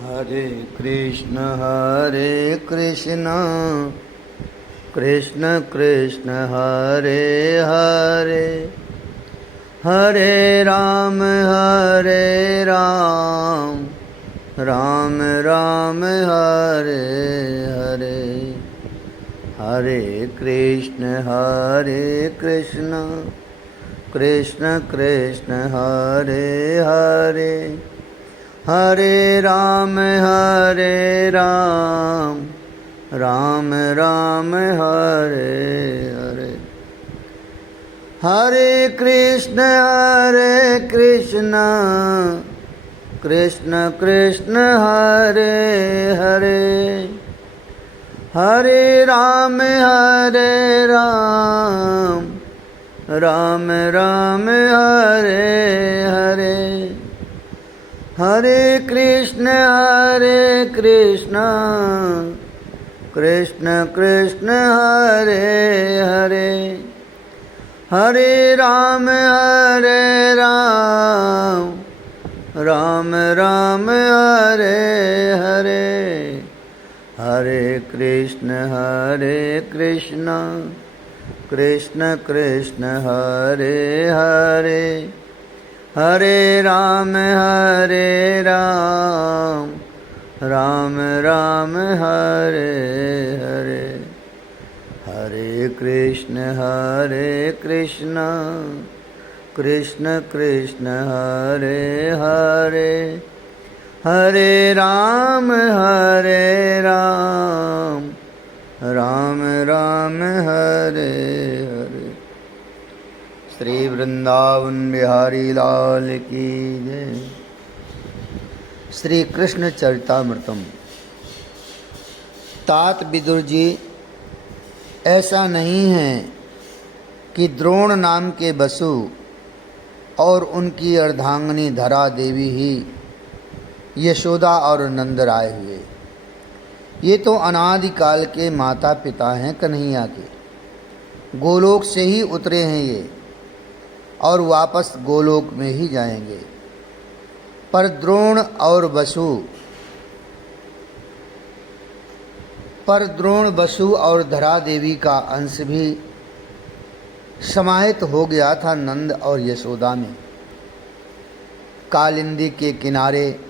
हरे कृष्ण कृष्ण कृष्ण हरे हरे, हरे राम राम राम हरे हरे। हरे कृष्ण कृष्ण कृष्ण हरे हरे, हरे राम राम राम हरे हरे। हरे कृष्ण कृष्ण कृष्ण हरे हरे, हरे राम राम राम हरे हरे। हरे कृष्ण कृष्ण कृष्ण हरे हरे, हरे राम राम राम हरे हरे। हरे कृष्ण कृष्ण कृष्ण हरे हरे, हरे राम राम राम हरे हरे। हरे कृष्ण कृष्ण कृष्ण हरे हरे, हरे राम राम राम हरे हरे। श्री वृंदावन बिहारी लाल की जय। श्री कृष्ण चरितामृतम। तात विदुर जी, ऐसा नहीं है कि द्रोण नाम के बसु और उनकी अर्धांगिनी धरा देवी ही यशोदा और नंद राय हुए। ये तो अनादिकाल के माता पिता हैं कन्हैया के। गोलोक से ही उतरे हैं ये और वापस गोलोक में ही जाएंगे। पर द्रोण बसु और धरा देवी का अंश भी समाहित हो गया था नंद और यशोदा में। कालिंदी के किनारे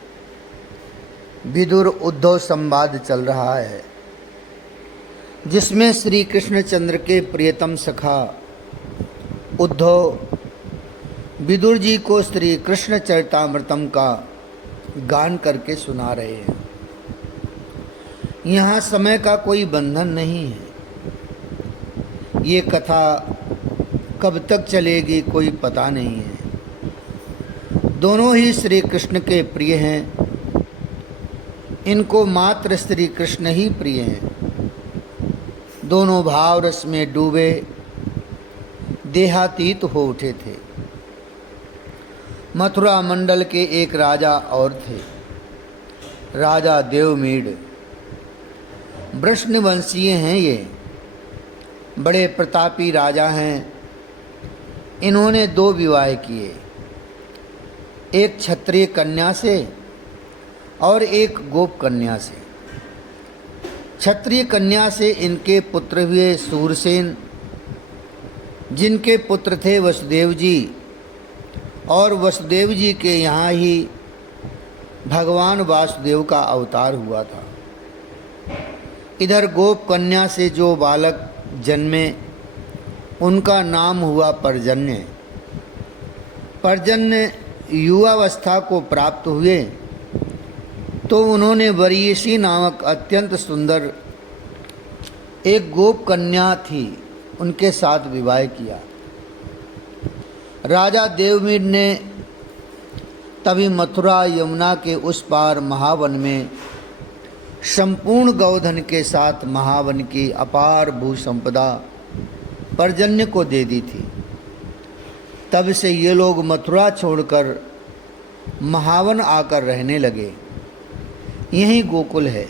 विदुर उद्धव संवाद चल रहा है, जिसमें श्री कृष्णचंद्र के प्रियतम सखा उद्धव विदुर जी को श्री कृष्ण चरितामृतम का गान करके सुना रहे हैं। यहाँ समय का कोई बंधन नहीं है। ये कथा कब तक चलेगी कोई पता नहीं है। दोनों ही श्री कृष्ण के प्रिय हैं। इनको मात्र श्री कृष्ण ही प्रिय हैं। दोनों भाव रस में डूबे देहातीत हो उठे थे। मथुरा मंडल के एक राजा और थे, राजा देवमीड़। वृष्णवंशीय हैं ये, बड़े प्रतापी राजा हैं। इन्होंने 2 विवाह किए, एक क्षत्रिय कन्या से और एक गोप कन्या से। क्षत्रिय कन्या से इनके पुत्र हुए सूरसेन, जिनके पुत्र थे वसुदेव जी, और वसुदेव जी के यहाँ ही भगवान वासुदेव का अवतार हुआ था। इधर गोप कन्या से जो बालक जन्मे उनका नाम हुआ पर्जन्य। पर्जन्य युवावस्था को प्राप्त हुए तो उन्होंने वरीयसी नामक अत्यंत सुंदर एक गोप कन्या थी, उनके साथ विवाह किया। राजा देवमीड़ ने तभी मथुरा यमुना के उस पार महावन में संपूर्ण गौधन के साथ महावन की अपार भू संपदा पर्जन्य को दे दी थी। तब से ये लोग मथुरा छोड़कर महावन आकर रहने लगे। यही गोकुल है।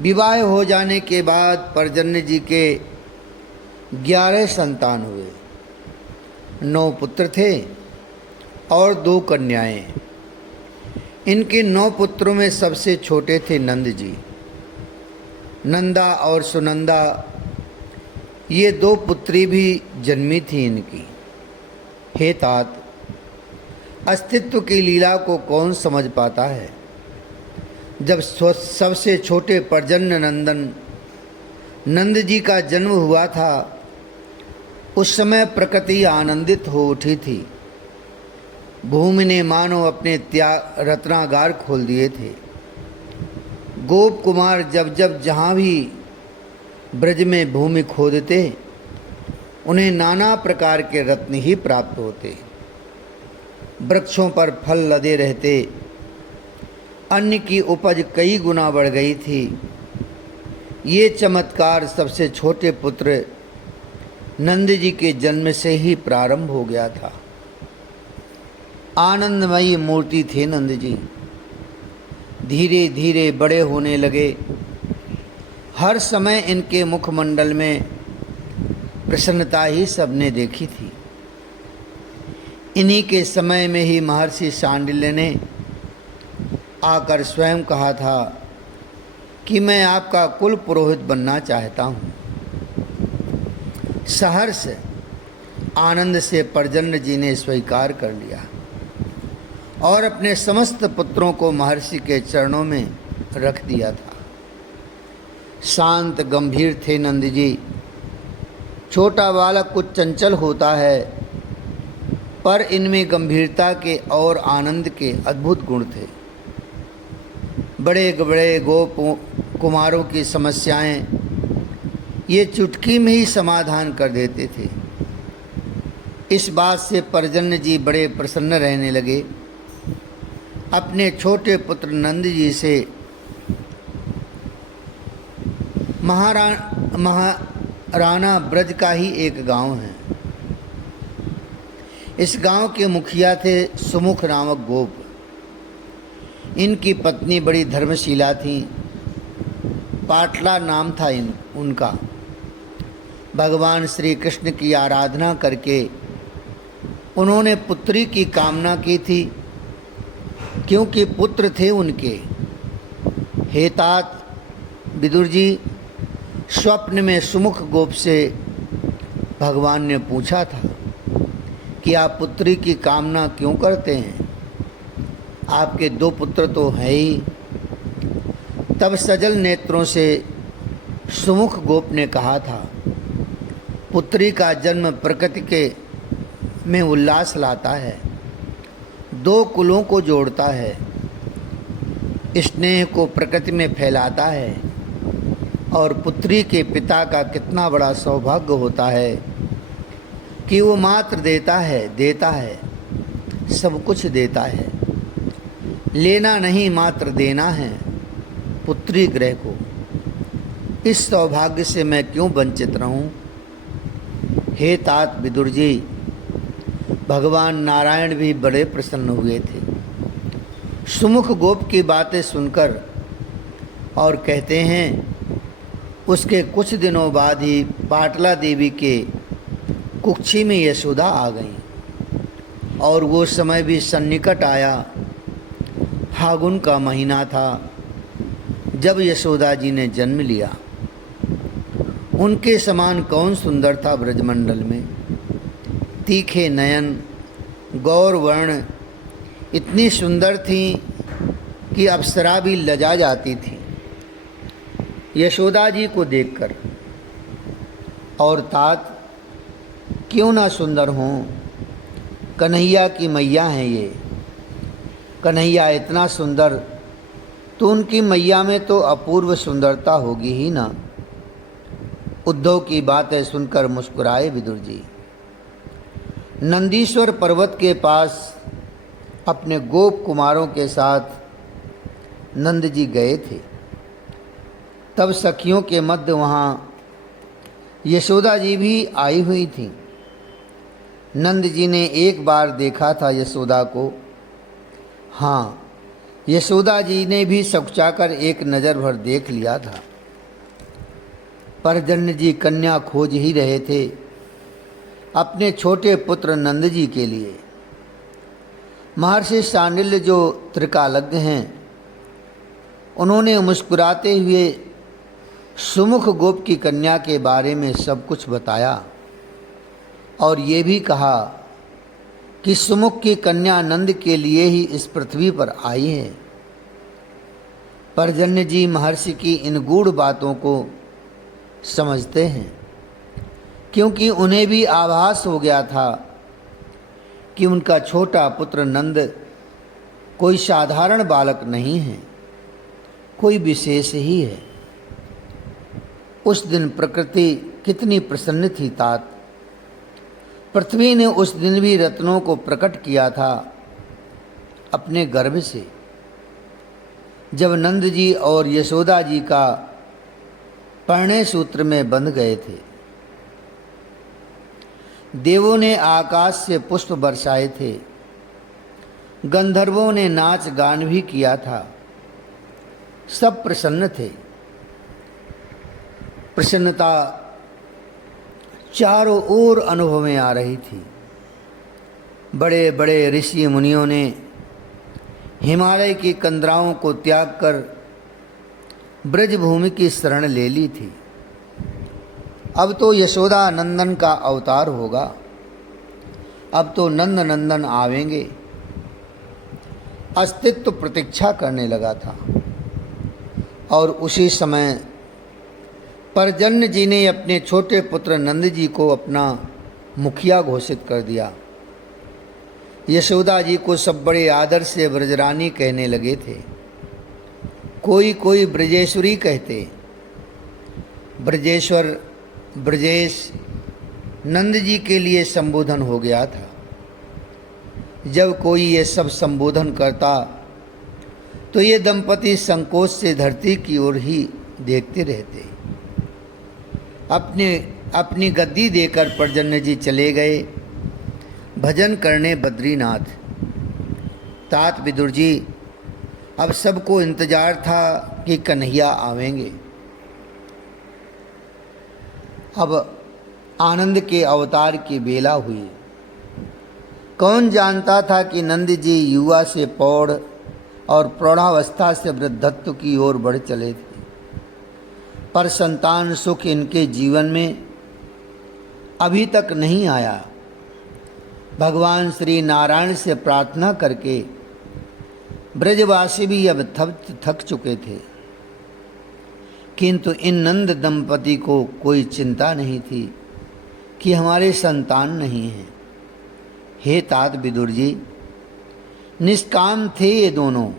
विवाह हो जाने के बाद पर्जन्य जी के 11 संतान हुए। 9 पुत्र थे और 2 कन्याएं। इनके 9 पुत्रों में सबसे छोटे थे नंद जी। नंदा और सुनंदा ये 2 पुत्री भी जन्मी थी इनकी। हे तात, अस्तित्व की लीला को कौन समझ पाता है। जब सबसे छोटे पर्जन्य नंदन नंद जी का जन्म हुआ था, उस समय प्रकृति आनंदित हो उठी थी। भूमि ने मानो अपने रत्नागार खोल दिए थे। गोप कुमार जब जब जहाँ भी ब्रज में भूमि खोदते, उन्हें नाना प्रकार के रत्न ही प्राप्त होते। वृक्षों पर फल लदे रहते। अन्न की उपज कई गुना बढ़ गई थी। ये चमत्कार सबसे छोटे पुत्र नंद जी के जन्म से ही प्रारंभ हो गया था। आनंदमयी मूर्ति थे नंद जी। धीरे धीरे बड़े होने लगे। हर समय इनके मुखमंडल में प्रसन्नता ही सबने देखी थी। इन्हीं के समय में ही महर्षि शांडिल्य ने आकर स्वयं कहा था कि मैं आपका कुल पुरोहित बनना चाहता हूँ। सहर्ष आनंद से पर्जन्य जी ने स्वीकार कर लिया और अपने समस्त पुत्रों को महर्षि के चरणों में रख दिया था। शांत गंभीर थे नंद जी। छोटा बालक कुछ चंचल होता है, पर इनमें गंभीरता के और आनंद के अद्भुत गुण थे। बड़े बड़े गोप कुमारों की समस्याएं ये चुटकी में ही समाधान कर देते थे। इस बात से पर्जन्य जी बड़े प्रसन्न रहने लगे। अपने छोटे पुत्र नंद जी से महाराणा ब्रज का ही एक गांव है। इस गांव के मुखिया थे सुमुख नामक गोप। इनकी पत्नी बड़ी धर्मशीला थी। पाटला नाम था उनका। भगवान श्री कृष्ण की आराधना करके उन्होंने पुत्री की कामना की थी, क्योंकि पुत्र थे उनके। हे तात विदुर जी, स्वप्न में सुमुख गोप से भगवान ने पूछा था कि आप पुत्री की कामना क्यों करते हैं, आपके 2 पुत्र तो हैं ही। तब सजल नेत्रों से सुमुख गोप ने कहा था, पुत्री का जन्म प्रकृति के में उल्लास लाता है, 2 कुलों को जोड़ता है, स्नेह को प्रकृति में फैलाता है, और पुत्री के पिता का कितना बड़ा सौभाग्य होता है कि वो मात्र देता है, सब कुछ देता है। लेना नहीं मात्र देना है पुत्री ग्रह को। इस सौभाग्य से मैं क्यों वंचित रहूं। हे तात विदुर जी, भगवान नारायण भी बड़े प्रसन्न हुए थे सुमुख गोप की बातें सुनकर, और कहते हैं उसके कुछ दिनों बाद ही पाटला देवी के कुक्षी में यशोदा आ गई। और वो समय भी सन्निकट आया। फागुन का महीना था जब यशोदा जी ने जन्म लिया। उनके समान कौन सुंदर था ब्रजमंडल में। तीखे नयन, गौर वर्ण, इतनी सुंदर थी कि अप्सरा भी लजा जाती थी यशोदा जी को देखकर। और तात क्यों ना सुंदर हों, कन्हैया की मैया हैं ये। कन्हैया इतना सुंदर तो उनकी मैया में तो अपूर्व सुंदरता होगी ही ना। उद्धव की बातें सुनकर मुस्कुराए विदुर जी। नंदीश्वर पर्वत के पास अपने गोप कुमारों के साथ नंद जी गए थे। तब सखियों के मध्य वहाँ यशोदा जी भी आई हुई थी। नंद जी ने एक बार देखा था यशोदा को। हाँ, यशोदा जी ने भी सकचाकर एक नज़र भर देख लिया था। पर्जन्य जी कन्या खोज ही रहे थे अपने छोटे पुत्र नंद जी के लिए। महर्षि शांडिल्य जो त्रिकालज्ञ हैं, उन्होंने मुस्कुराते हुए सुमुख गोप की कन्या के बारे में सब कुछ बताया और ये भी कहा कि सुमुख की कन्या नंद के लिए ही इस पृथ्वी पर आई है। पर्जन्य जी महर्षि की इन गूढ़ बातों को समझते हैं, क्योंकि उन्हें भी आभास हो गया था कि उनका छोटा पुत्र नंद कोई साधारण बालक नहीं है, कोई विशेष ही है। उस दिन प्रकृति कितनी प्रसन्न थी तात। पृथ्वी ने उस दिन भी रत्नों को प्रकट किया था अपने गर्भ से, जब नंद जी और यशोदा जी का परिणय सूत्र में बंध गए थे। देवों ने आकाश से पुष्प बरसाए थे, गंधर्वों ने नाच गान भी किया था, सब प्रसन्न थे। प्रसन्नता चारों ओर अनुभव में आ रही थी। बड़े बड़े ऋषि मुनियों ने हिमालय की कंदराओं को त्याग कर ब्रजभूमि की शरण ले ली थी। अब तो यशोदा नंदन का अवतार होगा, अब तो नंद नंदन आवेंगे। अस्तित्व प्रतीक्षा करने लगा था और उसी समय पर्जन्य जी ने अपने छोटे पुत्र नंद जी को अपना मुखिया घोषित कर दिया। यशोदा जी को सब बड़े आदर से ब्रजरानी कहने लगे थे, कोई कोई ब्रजेश्वरी कहते। ब्रजेश्वर ब्रजेश नंद जी के लिए संबोधन हो गया था। जब कोई ये सब संबोधन करता तो ये दंपति संकोच से धरती की ओर ही देखते रहते। अपनी गद्दी देकर पर्जन्य जी चले गए भजन करने बद्रीनाथ। तात विदुर जी, अब सबको इंतजार था कि कन्हैया आवेंगे। अब आनंद के अवतार की बेला हुई। कौन जानता था कि नंद जी युवा से पौढ़ और प्रौढ़ावस्था से वृद्धत्व की ओर बढ़ चले थे। पर संतान सुख इनके जीवन में अभी तक नहीं आया। भगवान श्री नारायण से प्रार्थना करके ब्रजवासी भी अब थक चुके थे, किंतु इन नंद दंपति को कोई चिंता नहीं थी कि हमारे संतान नहीं हैं। हे तात विदुर जी, निष्काम थे ये दोनों,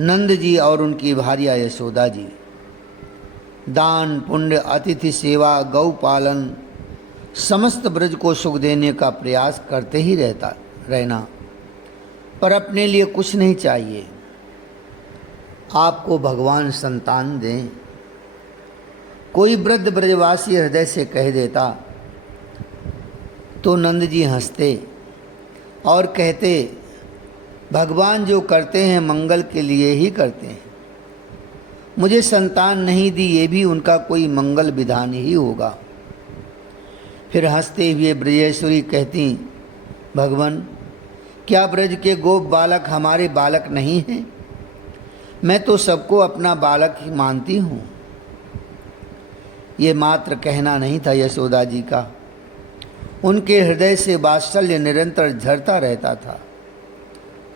नंद जी और उनकी भार्या यशोदा जी। दान पुण्य, अतिथि सेवा, गौ पालन, समस्त ब्रज को सुख देने का प्रयास करते ही रहना, पर अपने लिए कुछ नहीं चाहिए। आपको भगवान संतान दें। कोई वृद्ध ब्रजवासी हृदय से कह देता तो नंद जी हंसते और कहते, भगवान जो करते हैं मंगल के लिए ही करते हैं। मुझे संतान नहीं दी, ये भी उनका कोई मंगल विधान ही होगा। फिर हंसते हुए ब्रजेश्वरी कहती, भगवान, क्या ब्रज के गोप बालक हमारे बालक नहीं हैं? मैं तो सबको अपना बालक ही मानती हूँ। ये मात्र कहना नहीं था यशोदा जी का, उनके हृदय से वात्सल्य निरंतर झरता रहता था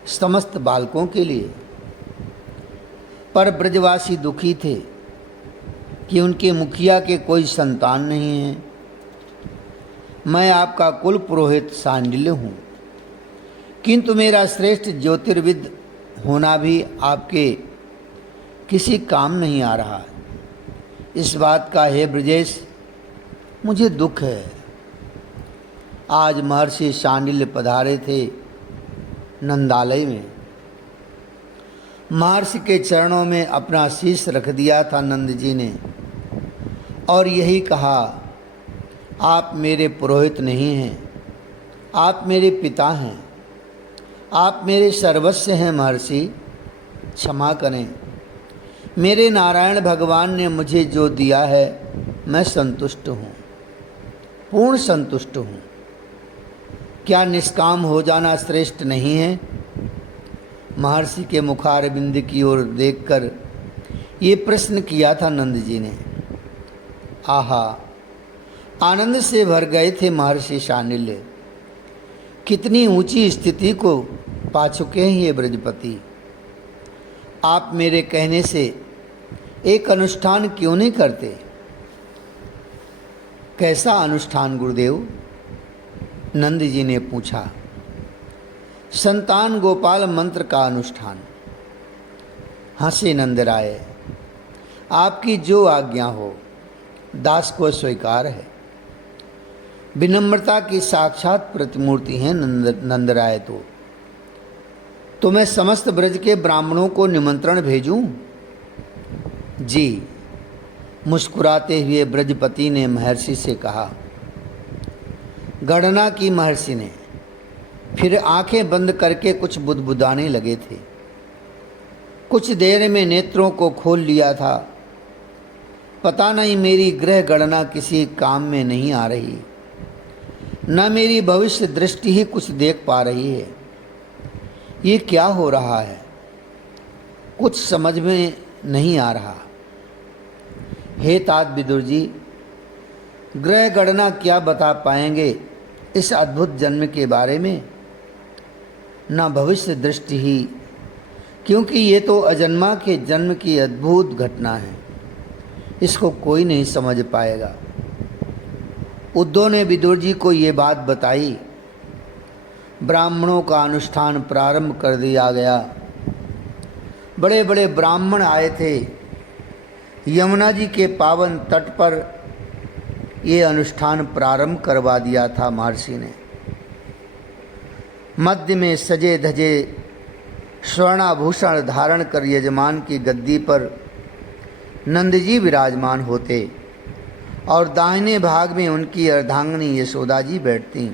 समस्त बालकों के लिए। पर ब्रजवासी दुखी थे कि उनके मुखिया के कोई संतान नहीं है। मैं आपका कुल पुरोहित शांडिल्य हूँ, किंतु मेरा श्रेष्ठ ज्योतिर्विद होना भी आपके किसी काम नहीं आ रहा। इस बात का हे ब्रजेश मुझे दुख है। आज महर्षि शांडिल्य पधारे थे नंदालय में। महर्षि के चरणों में अपना शीश रख दिया था नंद जी ने और यही कहा, आप मेरे पुरोहित नहीं हैं, आप मेरे पिता हैं, आप मेरे सर्वस्व हैं महर्षि, क्षमा करें। मेरे नारायण भगवान ने मुझे जो दिया है मैं संतुष्ट हूँ, पूर्ण संतुष्ट हूँ। क्या निष्काम हो जाना श्रेष्ठ नहीं है? महर्षि के मुखारविंद की ओर देखकर ये प्रश्न किया था नंद जी ने। आहा, आनंद से भर गए थे महर्षि शांडिल्य। कितनी ऊंची स्थिति को पा चुके हैं ये ब्रजपति। आप मेरे कहने से एक अनुष्ठान क्यों नहीं करते? कैसा अनुष्ठान गुरुदेव? नंद जी ने पूछा। संतान गोपाल मंत्र का अनुष्ठान। हंसे नंदराय। आपकी जो आज्ञा हो, दास को स्वीकार है। विनम्रता की साक्षात प्रतिमूर्ति हैं नंदराय। तो मैं समस्त ब्रज के ब्राह्मणों को निमंत्रण भेजूं? जी, मुस्कुराते हुए ब्रजपति ने महर्षि से कहा। गणना की महर्षि ने, फिर आंखें बंद करके कुछ बुदबुदाने लगे थे। कुछ देर में नेत्रों को खोल लिया था। पता नहीं मेरी ग्रह गणना किसी काम में नहीं आ रही, न मेरी भविष्य दृष्टि ही कुछ देख पा रही है। ये क्या हो रहा है? कुछ समझ में नहीं आ रहा। हे तात विदुर जी, ग्रह गणना क्या बता पाएंगे इस अद्भुत जन्म के बारे में? न भविष्य दृष्टि ही, क्योंकि ये तो अजन्मा के जन्म की अद्भुत घटना है। इसको कोई नहीं समझ पाएगा। उद्धव ने विदुर जी को ये बात बताई। ब्राह्मणों का अनुष्ठान प्रारंभ कर दिया गया। बड़े बड़े ब्राह्मण आए थे। यमुना जी के पावन तट पर ये अनुष्ठान प्रारंभ करवा दिया था महर्षि ने। मध्य में सजे धजे स्वर्णाभूषण धारण कर यजमान की गद्दी पर नंद जी विराजमान होते और दाहिने भाग में उनकी अर्धांगिनी यशोदा जी बैठती।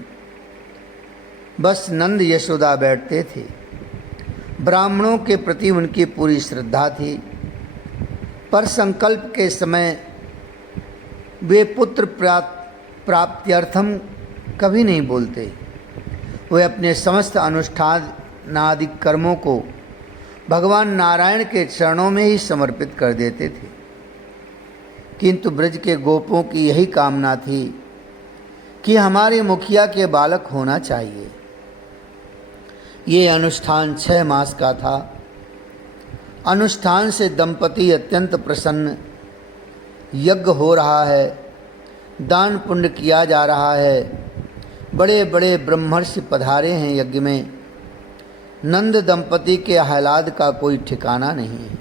बस नंद यशोदा बैठते थे। ब्राह्मणों के प्रति उनकी पूरी श्रद्धा थी, पर संकल्प के समय वे पुत्र प्राप्त्यर्थम कभी नहीं बोलते। वे अपने समस्त अनुष्ठानादि कर्मों को भगवान नारायण के चरणों में ही समर्पित कर देते थे। किंतु ब्रज के गोपों की यही कामना थी कि हमारे मुखिया के बालक होना चाहिए। ये अनुष्ठान 6 मास का था। अनुष्ठान से दंपति अत्यंत प्रसन्न। यज्ञ हो रहा है, दान पुण्य किया जा रहा है। बड़े बड़े ब्रह्मर्षि पधारे हैं यज्ञ में। नंद दंपति के आह्लाद का कोई ठिकाना नहीं है।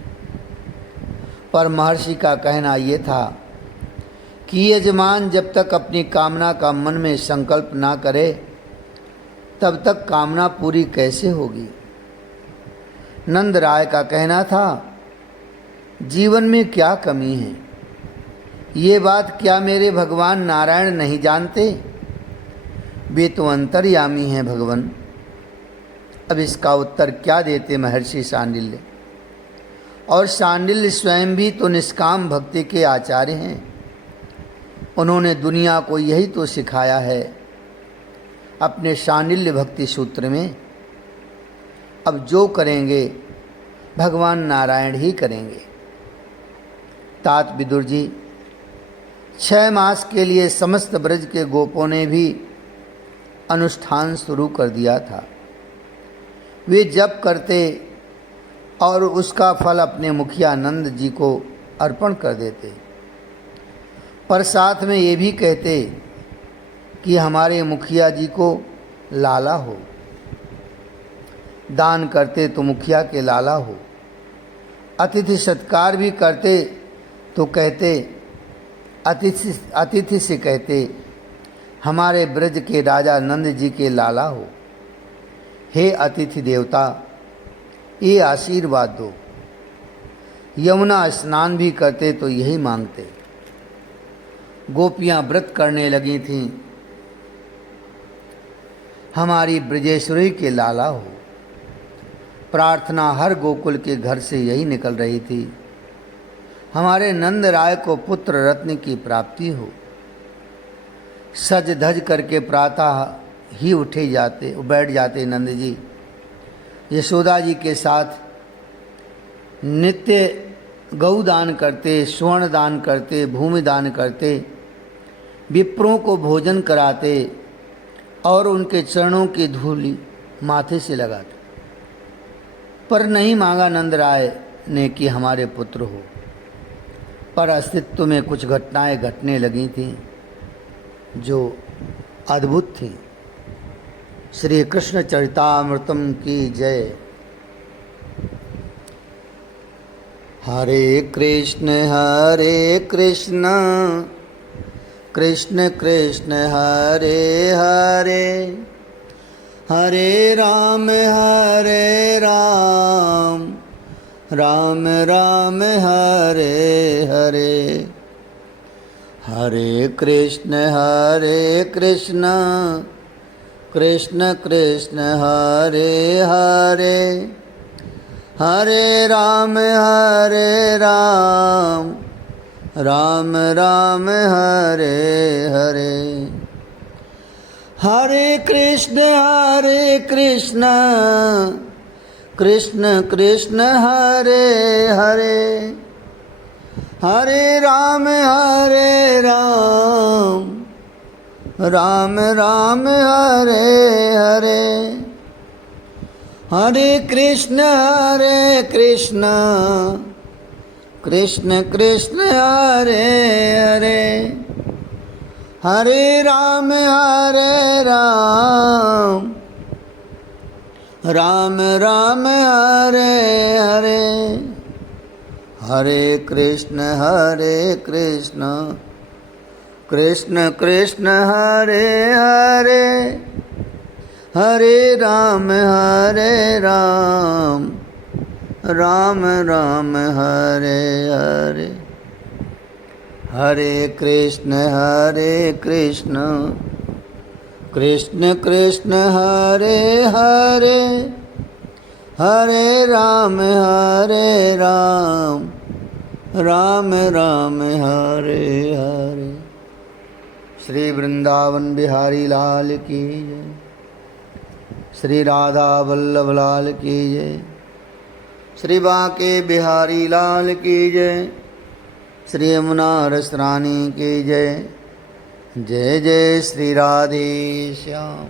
पर महर्षि का कहना ये था कि यजमान जब तक अपनी कामना का मन में संकल्प ना करे, तब तक कामना पूरी कैसे होगी। नंद राय का कहना था, जीवन में क्या कमी है, ये बात क्या मेरे भगवान नारायण नहीं जानते? वे तो अंतर्यामी हैं भगवान। अब इसका उत्तर क्या देते महर्षि शांडिल्य? और शांडिल्य स्वयं भी तो निष्काम भक्ति के आचार्य हैं। उन्होंने दुनिया को यही तो सिखाया है अपने शांडिल्य भक्ति सूत्र में। अब जो करेंगे भगवान नारायण ही करेंगे। तात विदुर जी, 6 मास के लिए समस्त ब्रज के गोपों ने भी अनुष्ठान शुरू कर दिया था। वे जप करते और उसका फल अपने मुखिया नंद जी को अर्पण कर देते, पर साथ में ये भी कहते कि हमारे मुखिया जी को लाला हो। दान करते तो मुखिया के लाला हो। अतिथि सत्कार भी करते तो कहते, अतिथि से कहते हमारे ब्रज के राजा नंद जी के लाला हो। हे अतिथि देवता, ये आशीर्वाद दो। यमुना स्नान भी करते तो यही मांगते। गोपियाँ व्रत करने लगी थीं, हमारी ब्रजेश्वरी के लाला हो। प्रार्थना हर गोकुल के घर से यही निकल रही थी, हमारे नंद राय को पुत्र रत्न की प्राप्ति हो। सज धज करके प्रातः ही बैठ जाते नंद जी। यशोदा जी के साथ नित्य गौ दान करते, स्वर्ण दान करते, भूमि दान करते, विप्रों को भोजन कराते और उनके चरणों की धूलि माथे से लगाते। पर नहीं मांगा नंद राय ने कि हमारे पुत्र हो, पर अस्तित्व में कुछ घटनाएं घटने लगी थीं जो अद्भुत थी। श्री कृष्ण चरितामृतम की जय। हरे कृष्ण कृष्ण कृष्ण हरे हरे, हरे राम राम राम हरे हरे। हरे कृष्ण कृष्ण कृष्ण हरे हरे, हरे राम राम राम हरे हरे। हरे कृष्ण कृष्ण कृष्ण हरे हरे, हरे राम राम राम हरे हरे। हरे कृष्ण कृष्ण कृष्ण हरे हरे, हरे राम राम राम हरे हरे। हरे कृष्ण कृष्ण कृष्ण हरे हरे, हरे राम राम राम हरे हरे। हरे कृष्ण कृष्ण कृष्ण हरे हरे, हरे राम राम राम हरे हरे। श्री वृंदावन बिहारी लाल की जय, श्री राधा वल्लभ लाल की जय, श्री बांके बिहारी लाल की जय, श्री यमुना रस रानी की जय। जय जय श्री राधे श्याम।